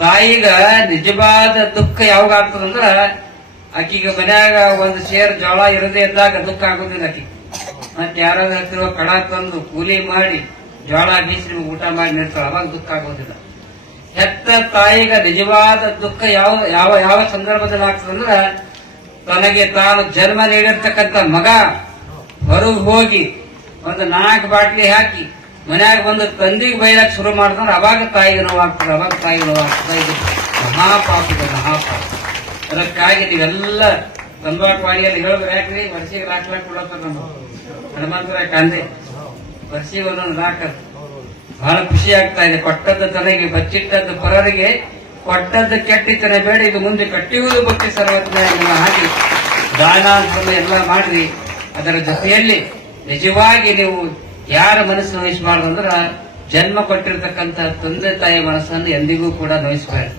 ತಾಯಿಗ ನಿಜವಾದ ದುಃಖ ಯಾವಾಗ ಆಗ್ತದಂದ್ರ ಆಕಿಗೆ ಮನ್ಯಾಗ ಒಂದು ಸೇರ್ ಜೋಳ ಇರದೇ ಇದ್ದಾಗ ದುಃಖ ಆಗೋದಿಲ್ಲ ಆಕಿಗೆ. ಮತ್ತೆ ಯಾರಾದ್ರೂ ಹತ್ತಿರ ಕಡ ತಂದು ಕೂಲಿ ಮಾಡಿ ಜೋಳ ಬೀಸಿ ಊಟ ಮಾಡಿ ನಿಲ್ತಾಳ, ಅವಾಗ ದುಃಖ ಆಗೋದಿಲ್ಲ. ಹೆತ್ತ ತಾಯಿಗ ನಿಜವಾದ ದುಃಖ ಯಾವ ಯಾವ ಯಾವ ಸಂದರ್ಭದಲ್ಲಿ ಆಗ್ತದಂದ್ರ ತನಗೆ ತಾನು ಜನ್ಮ ನೀಡಿರ್ತಕ್ಕಂಥ ಮಗ ಹೊರಗೆ ಹೋಗಿ ಒಂದು 4 ಬಾಟ್ಲಿ ಹಾಕಿ ಮನ್ಯಾಗ ಒಂದು ತಂದಿಗೆ ಬೈಲಕ್ ಶುರು ಮಾಡ್ತಾರೆ, ಅವಾಗ ತಾಯಿಗೆ ನೋವಾಗ್ತದೆ, ಅವಾಗ ತಾಯಿಗೆ ನೋವಾಗ್ತದೆ. ಇದು ಮಹಾಪಾಪ, ಇದು ಮಹಾಪಾಪ. ಅದಕ್ಕಾಗಿ ನೀವೆಲ್ಲ ತಂಬಾಕು ವಾಣಿಯಲ್ಲಿ ಹೇಳಿದ್ರೆ ಯಾಕ್ರಿ ವರ್ಷಿಗೆ ಲಾಕ್ ಕೊಡತ್ತಾರ ನಮ್ಮ ಹನುಮಂತರ ಕಾಂದೆ ವರ್ಷಿಗೆ ಒಂದೊಂದು ಲಾಕರ್. ಬಹಳ ಖುಷಿ ಆಗ್ತಾ ಇದೆ. ಕೊಟ್ಟದ್ದು ತನಗೆ ಬಚ್ಚಿಟ್ಟದ್ದು ಪರರಿಗೆ, ಕೊಟ್ಟದ್ದು ಕೆಟ್ಟಿತನ ಬೇಡ, ಇದು ಮುಂದೆ ಕಟ್ಟಿಯುವುದು ಬಗ್ಗೆ ಸರ್ವಜ್ಞ ಹಾಗೆ ದಾನ ಧರ್ಮ ಎಲ್ಲ ಮಾಡ್ರಿ. ಅದರ ಜೊತೆಯಲ್ಲಿ ನಿಜವಾಗಿ ನೀವು ಯಾರ ಮನಸ್ಸು ನೋಯಿಸಬಾರ್ದು ಅಂದ್ರ ಜನ್ಮ ಕೊಟ್ಟಿರ್ತಕ್ಕಂಥ ತಂದೆ ತಾಯಿ ಮನಸ್ಸನ್ನು ಎಂದಿಗೂ ಕೂಡ ನೋಯಿಸಬಾರ್ದು.